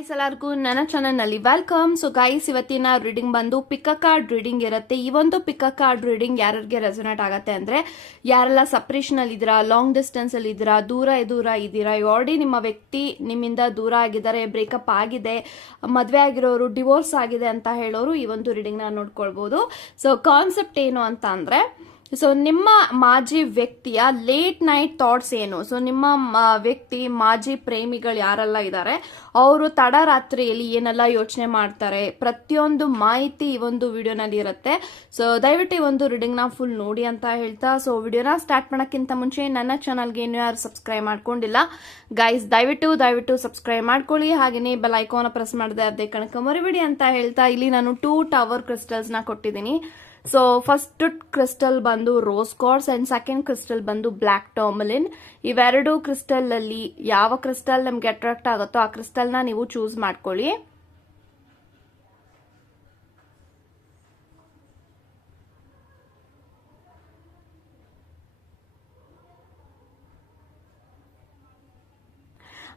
Guys ಎಲ್ಲರಿಗೂ ನನ್ನ ಚಾನಲ್ನಲ್ಲಿ ವೆಲ್ಕಮ್. ಸೊ ಗೈಸ್ ಇವತ್ತಿನ ರೀಡಿಂಗ್ ಬಂದು ಪಿಕ್ ಅ ಕಾರ್ಡ್ ರೀಡಿಂಗ್ ಇರುತ್ತೆ. ಈ ಒಂದು ಪಿಕ್ ಅ ಕಾರ್ಡ್ ರೀಡಿಂಗ್ ಯಾರಿಗೆ ರೆಸೊನೇಟ್ ಆಗುತ್ತೆ ಅಂದ್ರೆ ಯಾರೆಲ್ಲ ಸಪ್ರೇಷನ್ ಅಲ್ಲಿ ಇದ್ದೀರಾ, ಲಾಂಗ್ ಡಿಸ್ಟೆನ್ಸ್ ಅಲ್ಲಿ ಇದ್ದೀರಾ, ದೂರ ಇದ್ದೀರಾ, ಆಲ್ರೆಡಿ ನಿಮ್ಮ ವ್ಯಕ್ತಿ ನಿಮ್ಮಿಂದ ದೂರ ಆಗಿದ್ದಾರೆ, ಬ್ರೇಕಪ್ ಆಗಿದೆ, ಮದುವೆ ಆಗಿರೋರು, ಡಿವೋರ್ಸ್ ಆಗಿದೆ ಅಂತ ಹೇಳೋರು ಈ ಒಂದು ರೀಡಿಂಗ್ ನ ನೋಡ್ಕೊಳ್ಬಹುದು. ಸೊ ಕಾನ್ಸೆಪ್ಟ್ ಏನು ಅಂತ ಅಂದ್ರೆ, ಸೊ ನಿಮ್ಮ ಮಾಜಿ ವ್ಯಕ್ತಿಯ ಲೇಟ್ ನೈಟ್ ಥಾಟ್ಸ್ ಏನು, ಸೊ ನಿಮ್ಮ ವ್ಯಕ್ತಿ ಮಾಜಿ ಪ್ರೇಮಿಗಳು ಯಾರೆಲ್ಲ ಇದ್ದಾರೆ ಅವರು ತಡರಾತ್ರಿಯಲ್ಲಿ ಏನೆಲ್ಲ ಯೋಚನೆ ಮಾಡ್ತಾರೆ, ಪ್ರತಿಯೊಂದು ಮಾಹಿತಿ ಈ ಒಂದು ವಿಡಿಯೋನಲ್ಲಿ ಇರುತ್ತೆ. ಸೊ ದಯವಿಟ್ಟು ಈ ಒಂದು ರೀಡಿಂಗ್ ನ ಫುಲ್ ನೋಡಿ ಅಂತ ಹೇಳ್ತಾ, ಸೊ ವಿಡಿಯೋನ ಸ್ಟಾರ್ಟ್ ಮಾಡೋಕ್ಕಿಂತ ಮುಂಚೆ ನನ್ನ ಚಾನಲ್ಗೆ ಇನ್ನೂ ಯಾರು ಸಬ್ಸ್ಕ್ರೈಬ್ ಮಾಡ್ಕೊಂಡಿಲ್ಲ ಗೈಸ್ ದಯವಿಟ್ಟು ಸಬ್ಸ್ಕ್ರೈಬ್ ಮಾಡ್ಕೊಳ್ಳಿ, ಹಾಗೆಯೇ ಬೆಲ್ ಐಕಾನ್ ಪ್ರೆಸ್ ಮಾಡದೆ ಅದೇ ಕಣಕ ಮರಿಬೇಡಿ ಅಂತ ಹೇಳ್ತಾ, ಇಲ್ಲಿ ನಾನು 2 ಟವರ್ ಕ್ರಿಸ್ಟಲ್ಸ್ ನ ಕೊಟ್ಟಿದ್ದೀನಿ. ಸೊ ಫಸ್ಟ್ ಕ್ರಿಸ್ಟಲ್ ಬಂದು rose quartz and second crystal ಬಂದು ಬ್ಲಾಕ್ ಟರ್ಮಲಿನ್. ಇವೆರಡು ಕ್ರಿಸ್ಟಲ್ ಅಲ್ಲಿ ಯಾವ ಕ್ರಿಸ್ಟಲ್ ನಮ್ಗೆ ಅಟ್ರಾಕ್ಟ್ ಆಗುತ್ತೋ ಆ ಕ್ರಿಸ್ಟಲ್ ನ ನೀವು ಚೂಸ್ ಮಾಡ್ಕೊಳ್ಳಿ.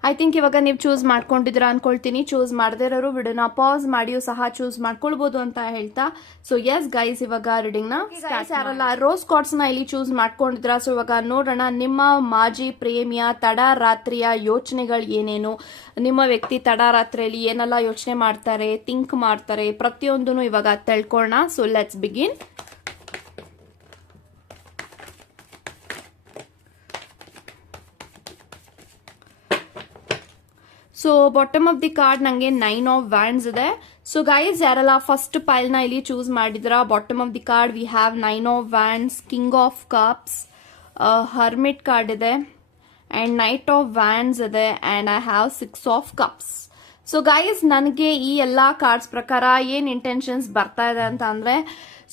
ಐ ಥಿಂಕ್ ಇವಾಗ ನೀವು ಚೂಸ್ ಮಾಡ್ಕೊಂಡಿದ್ದೀರಾ ಅನ್ಕೊಳ್ತೀನಿ. ಚೂಸ್ ಮಾಡದೇ ಇರೋರು ವಿಡಿಯೋನ ಪಾಸ್ ಮಾಡಿಯೂ ಸಹ ಚೂಸ್ ಮಾಡ್ಕೊಳ್ಬಹುದು ಅಂತ ಹೇಳ್ತಾ, ಸೊ ಎಸ್ ಗೈಸ್ ಇವಾಗ ರೀಡಿಂಗ್ ನ ಯಾರಲ್ಲ ರೋಸ್ ಕಾರ್ಡ್ಸ್ ನ ಇಲ್ಲಿ ಚೂಸ್ ಮಾಡ್ಕೊಂಡಿದ್ರ, ಸೊ ಇವಾಗ ನೋಡೋಣ ನಿಮ್ಮ ಮಾಜಿ ಪ್ರೇಮಿಯ ತಡರಾತ್ರಿಯ ಯೋಚನೆಗಳು ಏನೇನು, ನಿಮ್ಮ ವ್ಯಕ್ತಿ ತಡರಾತ್ರಿಯಲ್ಲಿ ಏನೆಲ್ಲ ಯೋಚನೆ ಮಾಡ್ತಾರೆ, ಥಿಂಕ್ ಮಾಡ್ತಾರೆ, ಪ್ರತಿಯೊಂದನ್ನು ಇವಾಗ ತಿಳ್ಕೊಳ್ಳೋಣ. So let's begin. So bottom of the card ನಂಗೆ 9 ಆಫ್ ವ್ಯಾಂಡ್ಸ್ ಇದೆ. ಸೊ ಗೈಸ್ ಯಾರೆಲ್ಲ ಫಸ್ಟ್ ಪೈಲ್ ನ ಇಲ್ಲಿ ಚೂಸ್ ಮಾಡಿದ್ರ, bottom of the card we have 9 of wands, king of cups, hermit card ಇದೆ ಅಂಡ್ ನೈಟ್ ಆಫ್ ವ್ಯಾಂಡ್ಸ್ ಇದೆ and I have 6 of cups. So guys ನನಗೆ ಈ ಎಲ್ಲಾ ಕಾರ್ಡ್ಸ್ ಪ್ರಕಾರ ಏನ್ ಇಂಟೆನ್ಷನ್ಸ್ ಬರ್ತಾ ಇದೆ ಅಂತ ಅಂದ್ರೆ,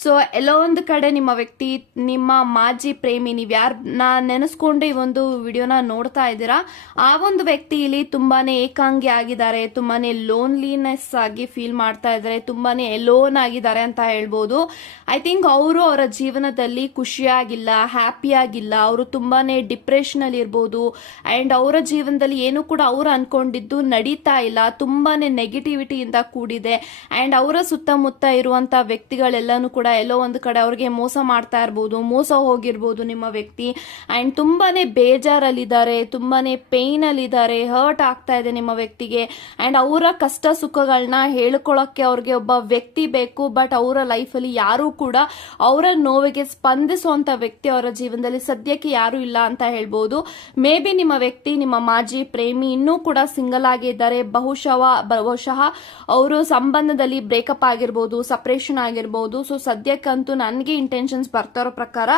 ಸೊ ಎಲ್ಲೋ ಒಂದು ಕಡೆ ನಿಮ್ಮ ವ್ಯಕ್ತಿ, ನಿಮ್ಮ ಮಾಜಿ ಪ್ರೇಮಿ, ನೀವು ಯಾರನ್ನ ನೆನೆಸ್ಕೊಂಡು ಈ ಒಂದು ವಿಡಿಯೋನ ನೋಡ್ತಾ ಇದ್ದೀರಾ ಆ ಒಂದು ವ್ಯಕ್ತಿ ಇಲ್ಲಿ ತುಂಬಾನೇ ಏಕಾಂಗಿ ಆಗಿದ್ದಾರೆ, ತುಂಬಾನೇ ಲೋನ್ಲಿನೆಸ್ ಆಗಿ ಫೀಲ್ ಮಾಡ್ತಾ ಇದ್ದಾರೆ, ತುಂಬಾನೇ ಎಲೋನ್ ಆಗಿದ್ದಾರೆ ಅಂತ ಹೇಳ್ಬೋದು. ಐ ಥಿಂಕ್ ಅವರು ಅವರ ಜೀವನದಲ್ಲಿ ಖುಷಿಯಾಗಿಲ್ಲ, ಹ್ಯಾಪಿ ಆಗಿಲ್ಲ, ಅವರು ತುಂಬಾನೇ ಡಿಪ್ರೆಷನ್ ಅಲ್ಲಿ ಇರ್ಬೋದು ಅಂಡ್ ಅವರ ಜೀವನದಲ್ಲಿ ಏನು ಕೂಡ ಅವರು ಅನ್ಕೊಂಡಿದ್ದು ನಡೀತಾ ಇಲ್ಲ, ತುಂಬಾನೇ ನೆಗೆಟಿವಿಟಿಯಿಂದ ಕೂಡಿದೆ ಅಂಡ್ ಅವರ ಸುತ್ತಮುತ್ತ ಇರುವಂತ ವ್ಯಕ್ತಿಗಳೆಲ್ಲಾನು ಕೂಡ ಎಲ್ಲೋ ಒಂದು ಕಡೆ ಅವ್ರಿಗೆ ಮೋಸ ಮಾಡ್ತಾ ಇರ್ಬೋದು, ಮೋಸ ಹೋಗಿರ್ಬೋದು ನಿಮ್ಮ ವ್ಯಕ್ತಿ ಅಂಡ್ ತುಂಬಾನೇ ಬೇಜಾರಲ್ಲಿದ್ದಾರೆ, ತುಂಬಾನೇ ಪೇನ್ ಅಲ್ಲಿ ಇದ್ದಾರೆ, ಹರ್ಟ್ ಆಗ್ತಾ ಇದೆ ನಿಮ್ಮ ವ್ಯಕ್ತಿಗೆ ಅಂಡ್ ಅವರ ಕಷ್ಟ ಸುಖಗಳನ್ನ ಹೇಳ್ಕೊಳಕ್ಕೆ ಅವ್ರಿಗೆ ಒಬ್ಬ ವ್ಯಕ್ತಿ ಬೇಕು. ಬಟ್ ಅವರ ಲೈಫ್ ಅಲ್ಲಿ ಯಾರು ಕೂಡ ಅವರ ನೋವಿಗೆ ಸ್ಪಂದಿಸುವಂತ ವ್ಯಕ್ತಿ ಅವರ ಜೀವನದಲ್ಲಿ ಸದ್ಯಕ್ಕೆ ಯಾರು ಇಲ್ಲ ಅಂತ ಹೇಳ್ಬೋದು. ಮೇ ಬಿ ನಿಮ್ಮ ವ್ಯಕ್ತಿ, ನಿಮ್ಮ ಮಾಜಿ ಪ್ರೇಮಿ ಇನ್ನೂ ಕೂಡ ಸಿಂಗಲ್ ಆಗಿದ್ದಾರೆ, ಬಹುಶಃ ಅವರು ಸಂಬಂಧದಲ್ಲಿ ಬ್ರೇಕಪ್ ಆಗಿರ್ಬೋದು, ಸಪರೇಷನ್ ಆಗಿರ್ಬೋದು. ಸೊ ಸದ್ಯಕ್ಕಂತೂ ನನಗೆ ಇಂಟೆನ್ಷನ್ಸ್ ಬರ್ತಾ ಇರೋ ಪ್ರಕಾರ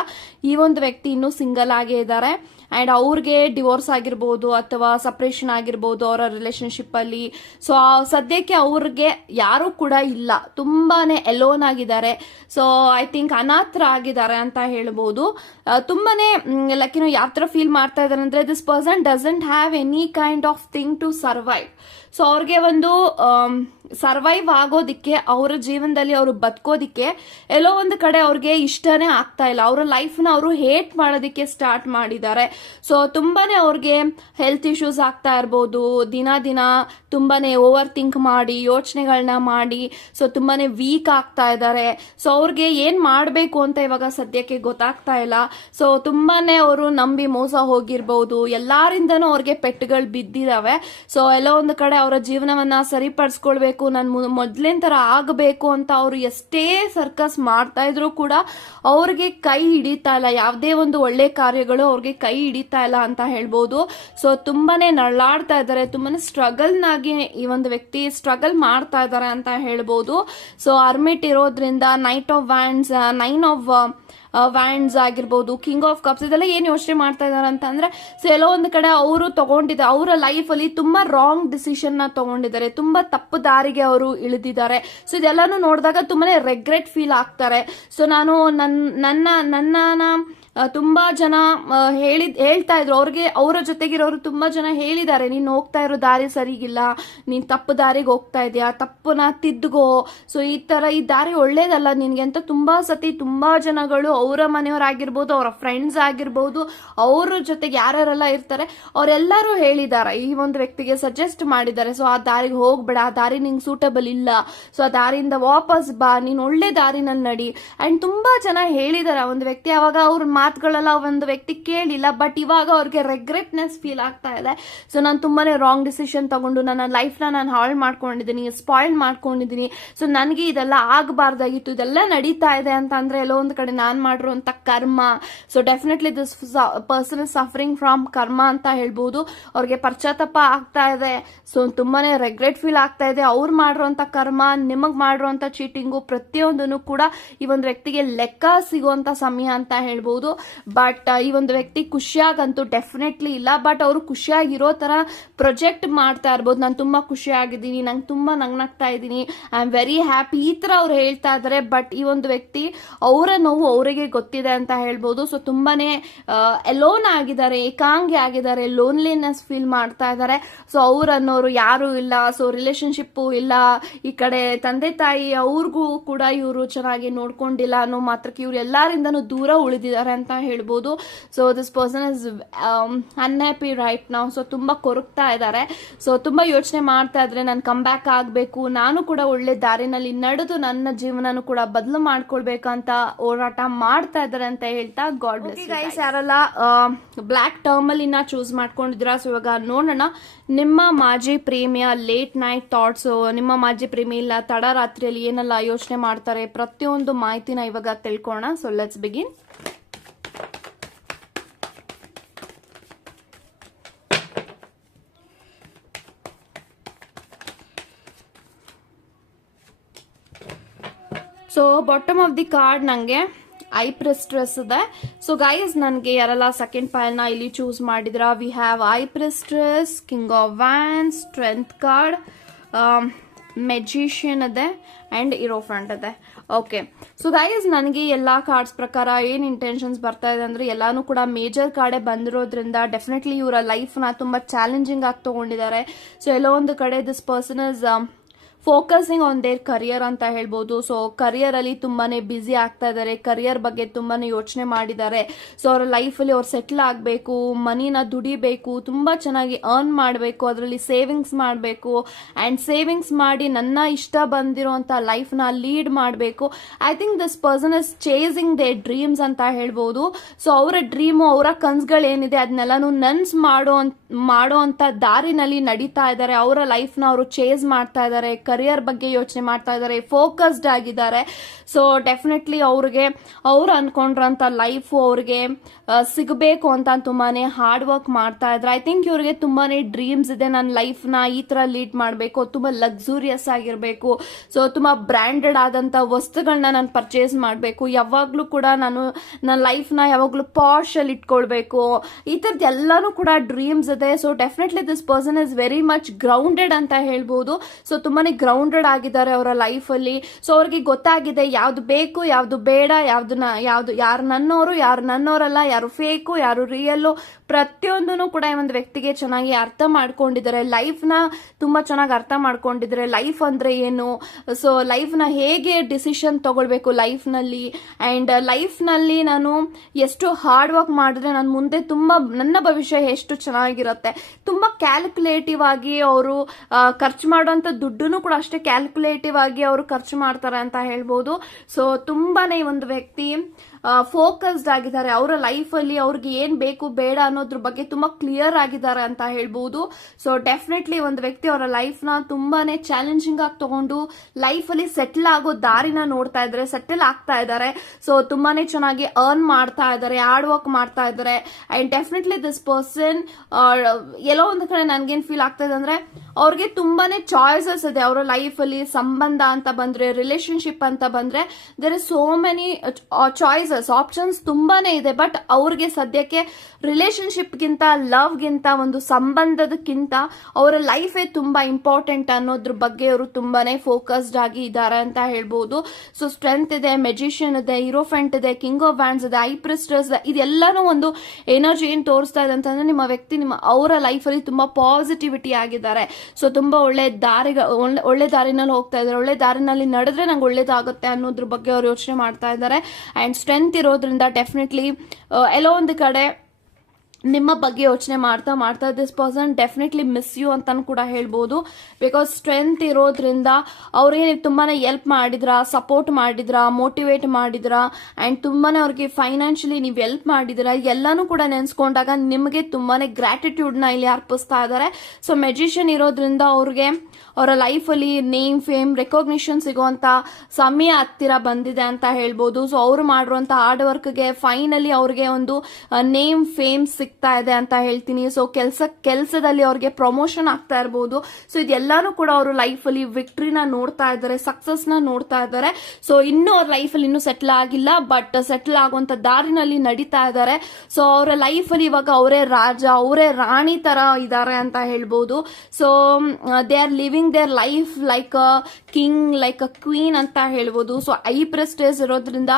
ಈ ಒಂದು ವ್ಯಕ್ತಿ ಇನ್ನೂ ಸಿಂಗಲ್ ಆಗೇ ಇದ್ದಾರೆ ಅಂಡ್ ಅವ್ರಿಗೆ ಡಿವೋರ್ಸ್ ಆಗಿರ್ಬೋದು ಅಥವಾ ಸಪರೇಷನ್ ಆಗಿರ್ಬೋದು ಅವರ ರಿಲೇಶನ್ಶಿಪ್ ಅಲ್ಲಿ. ಸೊ ಸದ್ಯಕ್ಕೆ ಅವ್ರಿಗೆ ಯಾರು ಕೂಡ ಇಲ್ಲ, ತುಂಬಾನೇ ಎಲೋನ್ ಆಗಿದ್ದಾರೆ. ಸೊ ಐ ಥಿಂಕ್ ಅನಾಥರ ಆಗಿದ್ದಾರೆ ಅಂತ ಹೇಳ್ಬೋದು. ತುಂಬಾನೇ ಲೈಕ್ ಯಾವ ತರ ಫೀಲ್ ಮಾಡ್ತಾ ಇದಾರೆ ಅಂದ್ರೆ, this person doesn't have any kind of thing to survive. So ಅವ್ರಿಗೆ ಒಂದು ಸರ್ವೈವ್ ಆಗೋದಿಕ್ಕೆ, ಅವರ ಜೀವನದಲ್ಲಿ ಅವರು ಬದುಕೋದಿಕ್ಕೆ ಎಲ್ಲೋ ಒಂದು ಕಡೆ ಅವ್ರಿಗೆ ಇಷ್ಟನೇ ಆಗ್ತಾ ಇಲ್ಲ, ಅವರ ಲೈಫ್ ನ ಅವರು ಹೇಟ್ ಮಾಡೋದಿಕ್ಕೆ ಸ್ಟಾರ್ಟ್ ಮಾಡಿದ್ದಾರೆ. ಸೊ ತುಂಬಾನೇ ಅವ್ರಿಗೆ ಹೆಲ್ತ್ ಇಶ್ಯೂಸ್ ಆಗ್ತಾ ಇರ್ಬೋದು, ದಿನ ತುಂಬಾನೇ ಓವರ್ ಥಿಂಕ್ ಮಾಡಿ, ಯೋಚನೆಗಳನ್ನ ಮಾಡಿ, ಸೊ ತುಂಬಾನೇ ವೀಕ್ ಆಗ್ತಾ ಇದ್ದಾರೆ. ಸೊ ಅವ್ರಿಗೆ ಏನ್ ಮಾಡ್ಬೇಕು ಅಂತ ಇವಾಗ ಸದ್ಯಕ್ಕೆ ಗೊತ್ತಾಗ್ತಾ ಇಲ್ಲ. ಸೊ ತುಂಬಾನೇ ಅವರು ನಂಬಿ ಮೋಸ ಹೋಗಿರ್ಬಹುದು, ಎಲ್ಲಾರಿಂದನೂ ಅವ್ರಿಗೆ ಪೆಟ್ಟುಗಳು ಬಿದ್ದಿದಾವೆ. ಸೊ ಎಲ್ಲೋ ಒಂದು ಕಡೆ ಅವರ ಜೀವನವನ್ನ ಸರಿಪಡಿಸ್ಕೊಳ್ಬೇಕು, ನಾನು ಮೊದ್ಲಿನ ತರ ಆಗಬೇಕು ಅಂತ ಅವರು ಎಷ್ಟೇ ಸರ್ಕಸ್ ಮಾಡ್ತಾ ಇದ್ರು ಕೂಡ ಅವ್ರಿಗೆ ಕೈ ಹಿಡಿತಾ ಇಲ್ಲ, ಯಾವುದೇ ಒಂದು ಒಳ್ಳೆ ಕಾರ್ಯಗಳು ಅವ್ರಿಗೆ ಕೈ ಹಿಡಿತಾ ಇಲ್ಲ ಅಂತ ಹೇಳ್ಬೋದು. ಸೊ ತುಂಬಾನೇ ನರಳಾಡ್ತಾ ಇದ್ದಾರೆ, ತುಂಬಾನೇ ಸ್ಟ್ರಗಲ್ ನಾಗಿ ಈ ಒಂದು ವ್ಯಕ್ತಿ ಸ್ಟ್ರಗಲ್ ಮಾಡ್ತಾ ಇದ್ದಾರೆ ಅಂತ ಹೇಳ್ಬೋದು. ಸೊ ಹರ್ಮಿಟ್ ಇರೋದ್ರಿಂದ knight of wands, 9 of wands ಆಗಿರ್ಬೋದು, ಕಿಂಗ್ ಆಫ್ ಕಪ್ಸ್, ಇದೆಲ್ಲ ಏನ್ ಯೋಚನೆ ಮಾಡ್ತಾ ಇದಾರೆ ಅಂತ ಅಂದ್ರೆ, ಸೊ ಎಲ್ಲೋ ಒಂದು ಕಡೆ ಅವರು ತಗೊಂಡಿದ್ದಾರೆ, ಅವರ ಲೈಫ್ ಅಲ್ಲಿ ತುಂಬಾ ರಾಂಗ್ ಡಿಸಿಷನ್ ನ ತಗೊಂಡಿದ್ದಾರೆ, ತುಂಬಾ ತಪ್ಪು ದಾರಿಗೆ ಅವರು ಇಳಿದಿದ್ದಾರೆ. ಸೊ ಇದೆಲ್ಲಾನು ನೋಡಿದಾಗ ತುಂಬಾನೇ ರೆಗ್ರೆಟ್ ಫೀಲ್ ಆಗ್ತಾರೆ. ಸೊ ನಾನು ನನ್ನ ತುಂಬಾ ಜನ ಹೇಳ್ತಾ ಇದ್ರು, ಅವರ ಜೊತೆಗಿರೋರು ತುಂಬಾ ಜನ ಹೇಳಿದ್ದಾರೆ, ನೀನ್ ಹೋಗ್ತಾ ಇರೋ ದಾರಿ ಸರಿಗಿಲ್ಲ, ನೀನ್ ತಪ್ಪು ದಾರಿಗೆ ಹೋಗ್ತಾ ಇದೆಯಾ, ತಪ್ಪನ ತಿದ್ದುಗೋ, ಸೊ ಈ ದಾರಿ ಒಳ್ಳೇದಲ್ಲ ನಿನ್ಗೆ ಅಂತ ತುಂಬಾ ಸತಿ ತುಂಬಾ ಜನಗಳು ಅವರ ಮನೆಯವರಾಗಿರ್ಬೋದು, ಅವರ ಫ್ರೆಂಡ್ಸ್ ಆಗಿರ್ಬೋದು, ಅವ್ರ ಜೊತೆಗೆ ಯಾರ್ಯಾರೆಲ್ಲ ಇರ್ತಾರೆ ಅವರೆಲ್ಲರೂ ಹೇಳಿದ್ದಾರೆ, ಈ ಒಂದು ವ್ಯಕ್ತಿಗೆ ಸಜೆಸ್ಟ್ ಮಾಡಿದ್ದಾರೆ, ಸೊ ಆ ದಾರಿಗೆ ಹೋಗ್ಬೇಡ, ಆ ದಾರಿ ನಿಂಗೆ ಸೂಟಬಲ್ ಇಲ್ಲ, ಸೊ ಆ ದಾರಿಯಿಂದ ವಾಪಸ್ ಬಾ, ನೀನ್ ಒಳ್ಳೆ ದಾರಿನಲ್ಲಿ ನಡಿ. ಅಂಡ್ ತುಂಬಾ ಜನ ಹೇಳಿದಾರೆ. ಒಂದು ವ್ಯಕ್ತಿ ಅವಾಗ ಅವ್ರ ಮಾತುಗಳೆಲ್ಲ ಒಂದು ವ್ಯಕ್ತಿ ಕೇಳಿಲ್ಲ, ಬಟ್ ಇವಾಗ ಅವ್ರಿಗೆ ರೆಗ್ರೆಟ್ನೆಸ್ ಫೀಲ್ ಆಗ್ತಾ ಇದೆ. ಸೊ ನಾನು ತುಂಬಾನೇ ರಾಂಗ್ ಡಿಸಿಷನ್ ತಗೊಂಡು ನನ್ನ ಲೈಫ್ನ ನಾನು ಹಾಳು ಮಾಡ್ಕೊಂಡಿದ್ದೀನಿ, ಸ್ಪಾಯ್ಲ್ ಮಾಡ್ಕೊಂಡಿದ್ದೀನಿ, ಸೊ ನನಗೆ ಇದೆಲ್ಲ ಆಗಬಾರ್ದಾಗಿತ್ತು, ಇದೆಲ್ಲ ನಡೀತಾ ಇದೆ ಅಂತ ಅಂದ್ರೆ ಎಲ್ಲೋ ಒಂದು ಕಡೆ ನಾನು ಮಾಡಿರುವಂತ ಕರ್ಮ. So definitely this person is suffering from ಕರ್ಮ ಅಂತ ಹೇಳ್ಬೋದು. ಅವ್ರಿಗೆ ಪಶ್ಚಾತ್ತಾಪ ಆಗ್ತಾ ಇದೆ, ಸೊ ತುಂಬಾನೇ ರೆಗ್ರೆಟ್ ಫೀಲ್ ಆಗ್ತಾ ಇದೆ. ಅವ್ರು ಮಾಡಿರುವಂತ ಕರ್ಮ, ನಿಮಗ್ ಮಾಡಿರುವಂತ ಚೀಟಿಂಗು, ಪ್ರತಿಯೊಂದನ್ನು ಕೂಡ ಈ ಒಂದು ವ್ಯಕ್ತಿಗೆ ಲೆಕ್ಕ ಸಿಗುವಂತ ಸಮಯ ಅಂತ ಹೇಳ್ಬೋದು. ಬಟ್ ಈ ಒಂದು ವ್ಯಕ್ತಿ ಖುಷಿಯಾಗಂತೂ ಡೆಫಿನೆಟ್ಲಿ ಇಲ್ಲ, ಬಟ್ ಅವರು ಖುಷಿಯಾಗಿರೋ ತರ ಪ್ರೊಜೆಕ್ಟ್ ಮಾಡ್ತಾ ಇರ್ಬೋದು. ನಾನು ತುಂಬಾ ಖುಷಿಯಾಗಿದ್ದೀನಿ, ನಂಗೆ ತುಂಬಾ ನಗ್ನಾಗ್ತಾ ಇದ್ದೀನಿ, ಐ ಆಮ್ ವೆರಿ ಹ್ಯಾಪಿ, ಈ ತರ ಅವ್ರು ಹೇಳ್ತಾ ಇದಾರೆ. ಬಟ್ ಈ ಒಂದು ವ್ಯಕ್ತಿ ಅವರ ನೋವು ಅವರಿಗೆ ಗೊತ್ತಿದೆ ಅಂತ ಹೇಳ್ಬೋದು. ಸೊ ತುಂಬಾನೇ ಎಲೋನ್ ಆಗಿದ್ದಾರೆ, ಏಕಾಂಗಿ ಆಗಿದ್ದಾರೆ, ಲೋನ್ಲಿನೆಸ್ ಫೀಲ್ ಮಾಡ್ತಾ ಇದ್ದಾರೆ. ಸೊ ಅವ್ರು ಅನ್ನೋರು ಯಾರು ಇಲ್ಲ, ಸೊ ರಿಲೇಶನ್ಶಿಪ್ ಇಲ್ಲ, ಈ ಕಡೆ ತಂದೆ ತಾಯಿ ಅವ್ರಿಗೂ ಕೂಡ ಇವರು ಚೆನ್ನಾಗಿ ನೋಡ್ಕೊಂಡಿಲ್ಲ ಅನ್ನೋ ಮಾತ್ರಕ್ಕೆ ಇವ್ರು ಎಲ್ಲರಿಂದನೂ ದೂರ ಉಳಿದಿದ್ದಾರೆ ಅಂತ ಹೇಳ್ಬೋದು. So this person is unhappy right ನಾವು. ಸೊ ತುಂಬಾ ಕೊರಗ್ತಾ ಇದ್ದಾರೆ, ಸೊ ತುಂಬಾ ಯೋಚನೆ ಮಾಡ್ತಾ ಇದ್ರೆ ನಾನು ಕಮ್ ಬ್ಯಾಕ್ ಆಗ್ಬೇಕು, ನಾನು ಕೂಡ ಒಳ್ಳೆ ದಾರಿನಲ್ಲಿ ನಡೆದು ನನ್ನ ಜೀವನನು ಕೂಡ ಬದಲು ಮಾಡ್ಕೊಳ್ಬೇಕಂತ ಹೋರಾಟ ಮಾಡ್ತಾ ಇದ್ದಾರೆ ಅಂತ ಹೇಳ್ತಾ ಗಾಡ್ ಬ್ಲೆಸ್. ಗೈಸ್, ಯಾರೆಲ್ಲ ಬ್ಲಾಕ್ ಟರ್ಮ್ ಅಲ್ಲಿ ಚೂಸ್ ಮಾಡ್ಕೊಂಡಿದ್ದೀರಾ, ಸೊ ಇವಾಗ ನೋಡೋಣ ನಿಮ್ಮ ಮಾಜಿ ಪ್ರೇಮಿಯ ಲೇಟ್ ನೈಟ್ ಥಾಟ್ಸ್, ನಿಮ್ಮ ಮಾಜಿ ಪ್ರೇಮಿ ಇಲ್ಲ ತಡರಾತ್ರಿಯಲ್ಲಿ ಏನೆಲ್ಲ ಯೋಚನೆ ಮಾಡ್ತಾರೆ, ಪ್ರತಿಯೊಂದು ಮಾಹಿತಿನ ಇವಾಗ ತಿಳ್ಕೊಳ್ಳೋಣ. So let's begin. So bottom of the card ನಂಗೆ ಐ ಪ್ರೆಸ್ಟ್ರೆಸ್ ಇದೆ. ಸೊ ಗೈಸ್, ನನಗೆ ಯಾರೆಲ್ಲ ಸೆಕೆಂಡ್ ಪೈಲ್ ನ ಇಲ್ಲಿ ಚೂಸ್ ಮಾಡಿದ್ರ, we have high priestess, king of wands, strength card, magician ಇದೆ ಅಂಡ್ ಇರೋಫ್ರಂಟ್ ಇದೆ. ಓಕೆ, ಸೊ ಗೈಸ್, ನನಗೆ ಎಲ್ಲಾ ಕಾರ್ಡ್ಸ್ ಪ್ರಕಾರ ಏನ್ ಇಂಟೆನ್ಷನ್ಸ್ ಬರ್ತಾ ಇದೆ ಅಂದ್ರೆ ಎಲ್ಲಾನು ಕೂಡ ಮೇಜರ್ ಕಾರ್ಡೇ ಬಂದಿರೋದ್ರಿಂದ ಡೆಫಿನೆಟ್ಲಿ ಇವರ ಲೈಫ್ ನ ತುಂಬಾ ಚಾಲೆಂಜಿಂಗ್ ಆಗಿ ತಗೊಂಡಿದ್ದಾರೆ. ಸೊ ಎಲ್ಲೋ ಒಂದು ಕಡೆ this person is focusing on there career ಅಂತ ಹೇಳ್ಬೋದು. ಸೊ ಕರಿಯರ್ ಅಲ್ಲಿ ತುಂಬಾನೇ ಬ್ಯುಸಿ ಆಗ್ತಾ ಇದ್ದಾರೆ, ಕರಿಯರ್ ಬಗ್ಗೆ ತುಂಬಾನೇ ಯೋಚನೆ ಮಾಡಿದ್ದಾರೆ. ಸೊ ಅವರ ಲೈಫ್ ಅಲ್ಲಿ ಅವ್ರು ಸೆಟ್ಲ್ ಆಗಬೇಕು, ಮನಿನ ದುಡಿಬೇಕು, ತುಂಬಾ ಚೆನ್ನಾಗಿ ಅರ್ನ್ ಮಾಡಬೇಕು, ಅದರಲ್ಲಿ ಸೇವಿಂಗ್ಸ್ ಮಾಡಬೇಕು ಅಂಡ್ ಸೇವಿಂಗ್ಸ್ ಮಾಡಿ ನನ್ನ ಇಷ್ಟ ಬಂದಿರುವಂತ ಲೈಫ್ ನ ಲೀಡ್ ಮಾಡಬೇಕು. I think this person is chasing they dreams ಅಂತ ಹೇಳ್ಬೋದು. ಸೊ ಅವರ ಡ್ರೀಮು, ಅವರ ಕನ್ಸುಗಳೇನಿದೆ ಅದನ್ನೆಲ್ಲಾನು ನನ್ಸ್ ಮಾಡುವಂತ ದಾರಿನಲ್ಲಿ ನಡೀತಾ ಇದ್ದಾರೆ. ಅವರ ಲೈಫ್ ನ ಅವರು ಚೇಸ್ ಮಾಡ್ತಾ ಇದ್ದಾರೆ, ಕರಿಯರ್ ಬಗ್ಗೆ ಯೋಚನೆ ಮಾಡ್ತಾ ಇದ್ದಾರೆ, ಫೋಕಸ್ಡ್ ಆಗಿದ್ದಾರೆ. ಸೊ ಡೆಫಿನೆಟ್ಲಿ ಅವ್ರು ಅನ್ಕೊಂಡ್ರಂತ ಲೈಫ್ ಅವ್ರಿಗೆ ಸಿಗಬೇಕು ಅಂತ ತುಂಬಾನೇ ಹಾರ್ಡ್ ವರ್ಕ್ ಮಾಡ್ತಾ ಇದ್ದಾರೆ. ಐ ಥಿಂಕ್ ಇವ್ರಿಗೆ ತುಂಬಾನೇ ಡ್ರೀಮ್ಸ್ ಇದೆ, ನನ್ನ ಲೈಫ್ ನ ಈ ತರ ಲೀಡ್ ಮಾಡಬೇಕು, ತುಂಬಾ ಲಕ್ಸುರಿಯಸ್ ಆಗಿರ್ಬೇಕು, ಸೊ ತುಂಬಾ ಬ್ರಾಂಡೆಡ್ ಆದಂತ ವಸ್ತುಗಳನ್ನ ನಾನು ಪರ್ಚೇಸ್ ಮಾಡಬೇಕು, ಯಾವಾಗ್ಲೂ ಕೂಡ ನಾನು ನನ್ನ ಲೈಫ್ ನ ಯಾವಾಗ್ಲೂ ಪಾಶ್ ಅಲ್ಲಿ ಇಟ್ಕೊಳ್ಬೇಕು, ಈ ತರದ್ ಎಲ್ಲಾನು ಕೂಡ ಡ್ರೀಮ್ಸ್ ಇದೆ. So definitely this person is very much grounded ಅಂತ ಹೇಳ್ಬೋದು. ಸೊ ತುಂಬಾನೇ ಗ್ರೌಂಡೆಡ್ ಆಗಿದ್ದಾರೆ ಅವರ ಲೈಫ್ ಅಲ್ಲಿ. ಸೊ ಅವ್ರಿಗೆ ಗೊತ್ತಾಗಿದೆ ಯಾವ್ದು ಬೇಕು, ಯಾವ್ದು ಬೇಡ, ಯಾರು ನನ್ನೋರು, ಯಾರು ನನ್ನೋರಲ್ಲ, ಯಾರು ಫೇಕು, ಯಾರು ರಿಯಲ್, ಪ್ರತಿಯೊಂದನ್ನು ಕೂಡ ಈ ಒಂದು ವ್ಯಕ್ತಿಗೆ ಚೆನ್ನಾಗಿ ಅರ್ಥ ಮಾಡ್ಕೊಂಡಿದ್ದಾರೆ. ಲೈಫ್ ನ ತುಂಬಾ ಚೆನ್ನಾಗಿ ಅರ್ಥ ಮಾಡ್ಕೊಂಡಿದ್ದಾರೆ. ಲೈಫ್ ಅಂದ್ರೆ ಏನು, ಸೊ ಲೈಫ್ ನ ಹೇಗೆ ಡಿಸಿಷನ್ ತಗೊಳ್ಬೇಕು ಲೈಫ್ ನಲ್ಲಿ, ಅಂಡ್ ಲೈಫ್ ನಲ್ಲಿ ನಾನು ಎಷ್ಟು ಹಾರ್ಡ್ ವರ್ಕ್ ಮಾಡಿದ್ರೆ ನಾನು ಮುಂದೆ ತುಂಬಾ ನನ್ನ ಭವಿಷ್ಯ ಎಷ್ಟು ಚೆನ್ನಾಗಿರುತ್ತೆ. ತುಂಬಾ ಕ್ಯಾಲ್ಕುಲೇಟಿವ್ ಆಗಿ ಅವರು ಖರ್ಚು ಮಾಡುವಂತ ದುಡ್ಡನ್ನು ಕೂಡ ಅಷ್ಟೇ ಕ್ಯಾಲ್ಕುಲೇಟಿವ್ ಆಗಿ ಅವರು ಖರ್ಚು ಮಾಡ್ತಾರೆ ಅಂತ ಹೇಳ್ಬೋದು. ಸೊ ತುಂಬಾನೇ ಈ ಒಂದು ವ್ಯಕ್ತಿ ಫೋಕಸ್ಡ್ ಆಗಿದ್ದಾರೆ. ಅವರ ಲೈಫ್ ಅಲ್ಲಿ ಅವ್ರಿಗೆ ಏನ್ ಬೇಕು ಬೇಡ ಅನ್ನೋದ್ರ ಬಗ್ಗೆ ತುಂಬಾ ಕ್ಲಿಯರ್ ಆಗಿದ್ದಾರೆ ಅಂತ ಹೇಳ್ಬೋದು. ಸೊ ಡೆಫಿನೆಟ್ಲಿ ಒಂದು ವ್ಯಕ್ತಿ ಅವರ ಲೈಫ್ ನ ತುಂಬಾನೇ ಚಾಲೆಂಜಿಂಗ್ ಆಗಿ ತಗೊಂಡು ಲೈಫ್ ಅಲ್ಲಿ ಸೆಟಲ್ ಆಗೋ ದಾರಿನ ನೋಡ್ತಾ ಇದ್ದಾರೆ, ಸೆಟಲ್ ಆಗ್ತಾ ಇದ್ದಾರೆ. ಸೊ ತುಂಬಾನೇ ಚೆನ್ನಾಗಿ ಅರ್ನ್ ಮಾಡ್ತಾ ಇದ್ದಾರೆ, ಹಾರ್ಡ್ ವರ್ಕ್ ಮಾಡ್ತಾ ಇದ್ದಾರೆ. ಅಂಡ್ ಡೆಫಿನೆಟ್ಲಿ ದಿಸ್ ಪರ್ಸನ್ ಎಲ್ಲೋ ಒಂದು ಕಡೆ ನನ್ಗೇನ್ ಫೀಲ್ ಆಗ್ತಾ ಇದೆ ಅಂದ್ರೆ ಅವ್ರಿಗೆ ತುಂಬಾನೇ ಚಾಯ್ಸಸ್ ಇದೆ ಅವರ ಲೈಫ್ ಅಲ್ಲಿ. ಸಂಬಂಧ ಅಂತ ಬಂದ್ರೆ, ರಿಲೇಶನ್ಶಿಪ್ ಅಂತ ಬಂದ್ರೆ there is so many choices. Options ತುಂಬಾನೇ ಇದೆ. ಬಟ್ ಅವ್ರಿಗೆ ಸದ್ಯಕ್ಕೆ ರಿಲೇಶನ್ಶಿಪ್ಗಿಂತ ಲವ್ಗಿಂತ ಒಂದು ಸಂಬಂಧದಕ್ಕಿಂತ ಅವರ ಲೈಫೇ ತುಂಬಾ ಇಂಪಾರ್ಟೆಂಟ್ ಅನ್ನೋದ್ರ ಬಗ್ಗೆ ಅವರು ತುಂಬಾನೇ ಫೋಕಸ್ಡ್ ಆಗಿ ಇದ್ದಾರೆ ಅಂತ ಹೇಳ್ಬೋದು. ಸೊ ಸ್ಟ್ರೆಂತ್ ಇದೆ, ಮೆಜಿಷಿಯನ್ ಇದೆ, ಹೀರೋಫೆಂಟ್ ಇದೆ, ಕಿಂಗ್ ಆಫ್ ವ್ಯಾಂಡ್ಸ್ ಇದೆ, ಐ ಪ್ರಿಸ್ಟಸ್ ಇದೆ. ಇದೆಲ್ಲಾನು ಒಂದು ಎನರ್ಜಿ ಏನ್ ತೋರಿಸ್ತಾ ಇದೆ ಅಂತಂದ್ರೆ ನಿಮ್ಮ ವ್ಯಕ್ತಿ ಅವರ ಲೈಫಲ್ಲಿ ತುಂಬಾ ಪಾಸಿಟಿವಿಟಿ ಆಗಿದ್ದಾರೆ. ಸೊ ತುಂಬಾ ಒಳ್ಳೆ ದಾರಿನಲ್ಲಿ ಹೋಗ್ತಾ ಇದ್ದಾರೆ. ಒಳ್ಳೆ ದಾರಿನಲ್ಲಿ ನಡೆದ್ರೆ ನಂಗೆ ಒಳ್ಳೇದಾಗುತ್ತೆ ಅನ್ನೋದ್ರ ಬಗ್ಗೆ ಅವ್ರು ಯೋಚನೆ ಮಾಡ್ತಾ ಇದ್ದಾರೆ. ಅಂಡ್ ಸ್ಟ್ರೆಂತ್ ಇರೋದ್ರಿಂದ ಡೆಫಿನೆಟ್ಲಿ ಎಲ್ಲೋ ಒಂದು ಕಡೆ ನಿಮ್ಮ ಬಗ್ಗೆ ಯೋಚನೆ ಮಾಡ್ತಾ this person definitely miss you ಅಂತಾನು ಕೂಡ ಹೇಳ್ಬೋದು. ಬಿಕಾಸ್ ಸ್ಟ್ರೆಂತ್ ಇರೋದ್ರಿಂದ ಅವ್ರಿಗೆ ನೀವು ತುಂಬಾನೇ ಹೆಲ್ಪ್ ಮಾಡಿದ್ರ, ಸಪೋರ್ಟ್ ಮಾಡಿದ್ರ, ಮೋಟಿವೇಟ್ ಮಾಡಿದ್ರ, ಅಂಡ್ ತುಂಬಾನೇ ಅವ್ರಿಗೆ ಫೈನಾನ್ಷಿಯಲಿ ನೀವು ಹೆಲ್ಪ್ ಮಾಡಿದ್ರ, ಎಲ್ಲಾನು ಕೂಡ ನೆನ್ಸ್ಕೊಂಡಾಗ ನಿಮಗೆ ತುಂಬಾನೇ ಗ್ರಾಟಿಟ್ಯೂಡ್ ನ ಇಲ್ಲಿ ಅರ್ಪಿಸ್ತಾ ಇದ್ದಾರೆ. ಸೊ ಮೆಜಿಷಿಯನ್ ಇರೋದ್ರಿಂದ ಅವ್ರಿಗೆ ಅವರ ಲೈಫಲ್ಲಿ ನೇಮ್, ಫೇಮ್, ರೆಕಾಗ್ನಿಷನ್ ಸಿಗುವಂತ ಸಮಯ ಹತ್ತಿರ ಬಂದಿದೆ ಅಂತ ಹೇಳ್ಬೋದು. ಸೊ ಅವ್ರು ಮಾಡಿರುವಂತ ಹಾರ್ಡ್ ವರ್ಕ್ಗೆ ಫೈನಲಿ ಅವ್ರಿಗೆ ಒಂದು ನೇಮ್, ಫೇಮ್ ಸಿಗ್ತಾ ಇದೆ ಅಂತ ಹೇಳ್ತೀನಿ. ಸೊ ಕೆಲಸದಲ್ಲಿ ಅವ್ರಿಗೆ ಪ್ರಮೋಷನ್ ಆಗ್ತಾ ಇರಬಹುದು. ಸೊ ಇದೆಲ್ಲಾನು ಕೂಡ ಅವರು ಲೈಫಲ್ಲಿ ವಿಕ್ಟ್ರಿನ ನೋಡ್ತಾ ಇದ್ದಾರೆ, ಸಕ್ಸಸ್ ನ ನೋಡ್ತಾ ಇದ್ದಾರೆ. ಸೊ ಇನ್ನು ಅವ್ರ ಲೈಫಲ್ಲಿ ಇನ್ನೂ ಸೆಟ್ಲ್ ಆಗಿಲ್ಲ, ಬಟ್ ಸೆಟ್ಲ್ ಆಗುವಂತ ದಾರಿನಲ್ಲಿ ನಡೀತಾ ಇದ್ದಾರೆ. ಸೊ ಅವರ ಲೈಫಲ್ಲಿ ಇವಾಗ ಅವರೇ ರಾಜ, ಅವರೇ ರಾಣಿ ತರ ಇದ್ದಾರೆ ಅಂತ ಹೇಳ್ಬೋದು. So they are living their life like a king, like a queen ಅಂತ ಹೇಳ್ಬೋದು. ಸೊ ಐ ಪ್ರೆಸ್ಟೇಜ್ ಇರೋದ್ರಿಂದ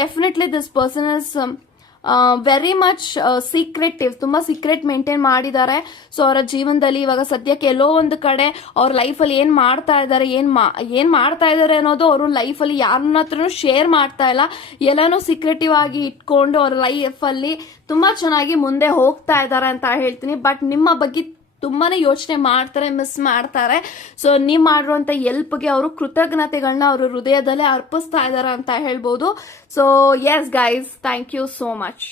definitely this person is very much secretive, ತುಂಬಾ ಸೀಕ್ರೆಟ್ ಮೇಂಟೈನ್ ಮಾಡಿದ್ದಾರೆ. ಸೊ ಅವರ ಜೀವನದಲ್ಲಿ ಇವಾಗ ಸದ್ಯಕ್ಕೆ ಎಲ್ಲೋ ಒಂದು ಕಡೆ ಅವ್ರ ಲೈಫಲ್ಲಿ ಏನ್ ಮಾಡ್ತಾ ಇದ್ದಾರೆ, ಏನ್ ಮಾಡ್ತಾ ಇದ್ದಾರೆ ಅನ್ನೋದು ಅವರು ಲೈಫಲ್ಲಿ ಯಾರನ್ನ ಹತ್ರನೂ ಶೇರ್ ಮಾಡ್ತಾ ಇಲ್ಲ. ಎಲ್ಲಾನು ಸೀಕ್ರೆಟಿವ್ ಆಗಿ ಇಟ್ಕೊಂಡು ಅವ್ರ ಲೈಫಲ್ಲಿ ತುಂಬಾ ಚೆನ್ನಾಗಿ ಮುಂದೆ ಹೋಗ್ತಾ ಇದ್ದಾರೆ ಅಂತ ಹೇಳ್ತೀನಿ. ಬಟ್ ನಿಮ್ಮ ಬಗ್ಗೆ ತುಂಬಾನೇ ಯೋಚನೆ ಮಾಡ್ತಾರೆ, ಮಿಸ್ ಮಾಡ್ತಾರೆ. ಸೊ ನೀವ್ ಮಾಡಿರುವಂತ ಹೆಲ್ಪ್ಗೆ ಅವರು ಕೃತಜ್ಞತೆಗಳನ್ನ ಅವರು ಹೃದಯದಲ್ಲೇ ಅರ್ಪಿಸ್ತಾ ಇದಾರೆ ಅಂತ ಹೇಳ್ಬೋದು. So yes guys, thank you so much.